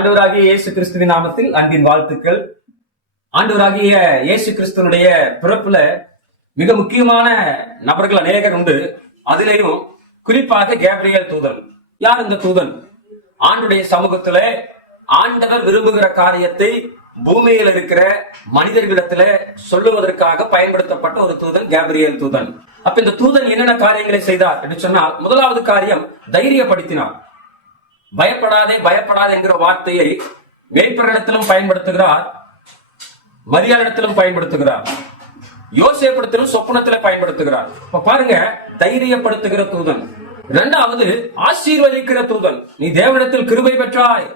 ஆண்டவராகிய இயேசு கிறிஸ்துவின் நாமத்தில் அன்பின் வாழ்த்துக்கள். ஆண்டவராகிய இயேசு கிறிஸ்துவனுடைய பிறப்புல மிக முக்கியமான நபர்கள் அநேகர் உண்டு. அதிலேயும் குறிப்பாக கேப்ரியல் தூதன். யார் இந்த தூதன்? ஆண்டுடைய சமூகத்துல ஆண்டவர் விரும்புகிற காரியத்தை பூமியில் இருக்கிற மனிதர்களிடத்துல சொல்லுவதற்காக பயன்படுத்தப்பட்ட ஒரு தூதன் கேப்ரியல் தூதன். அப்ப இந்த தூதன் என்னென்ன காரியங்களை செய்தார் என்று சொன்னால், முதலாவது காரியம் தைரியப்படுத்தினார். பயப்படாதே பயப்படாதே என்கிற வார்த்தையை மேய்ப்பரிடத்திலும் பயன்படுத்துகிறார், மரியாளிடத்திலும் பயன்படுத்துகிறார், யோசேப்பிடத்திலும் சொப்பனத்தில பயன்படுத்துகிறார். இப்ப பாருங்க, தைரியப்படுத்துகிற தூதன். இரண்டாவது, ஆசீர்வதிக்கிற தூதன். நீ தேவனிடத்தில் கிருபை பெற்றாய்,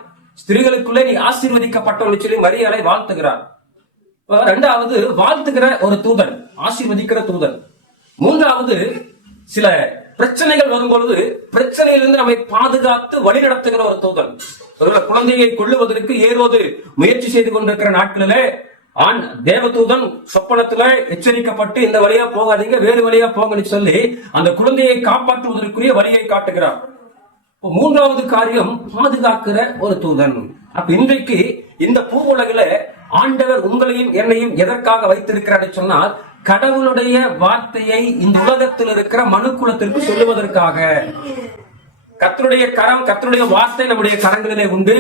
ஸ்திரீகளுக்குள்ளே நீ ஆசீர்வதிக்கப்பட்டவன் சொல்லி மரியாதை வாழ்த்துகிறார். இரண்டாவது, வாழ்த்துகிற ஒரு தூதன், ஆசீர்வதிக்கிற தூதன். மூன்றாவது, சில பிரச்சனைகள் வரும் பொழுது பிரச்சனையிலிருந்து நம்மை பாதுகாத்து வழி நடத்துகிற ஒரு தூதன். குழந்தையை கொள்ளுவதற்கு ஏரோது முயற்சி செய்து கொண்டிருக்கிற நாட்களிலே தேவதூதன் சொப்பனத்துல எச்சரிக்கப்பட்டு இந்த வழியா போகாதீங்க, வேறு வழியா போங்கன்னு சொல்லி அந்த குழந்தையை காப்பாற்றுவதற்குரிய வழியை காட்டுகிறார். மூன்றாவது காரியம், பாதுகாக்கிற ஒரு தூதன். அப்ப இன்றைக்கு இந்த பூ உலகில ஆண்டவர் உங்களையும் என்னையும் எதற்காக வைத்திருக்கிறார் சொன்னால், கடவுளுடைய வார்த்தையை இந்த உலகத்தில் இருக்கிற மனுக்குலத்திற்கு சொல்லுவதற்காக. கர்த்தருடைய கரம், கர்த்தருடைய வார்த்தை நம்முடைய கரங்களிலே உண்டு.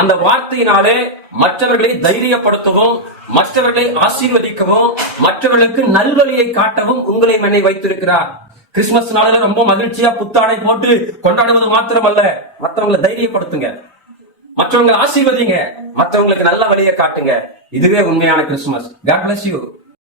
அந்த வார்த்தையினாலே மற்றவர்களை தைரியப்படுத்தவும், மற்றவர்களை ஆசீர்வதிக்கவும், மற்றவர்களுக்கு நல்வழியை காட்டவும் உங்களை மனை வைத்திருக்கிறார். கிறிஸ்துமஸ் நாளில ரொம்ப மகிழ்ச்சியா புத்தாடை போட்டு கொண்டாடுவது மாத்திரமல்ல, மற்றவங்களை தைரியப்படுத்துங்க, மற்றவங்களை ஆசீர்வதிங்க, மற்றவங்களுக்கு நல்ல வழியை காட்டுங்க. இதுவே உண்மையான கிறிஸ்துமஸ். God bless you.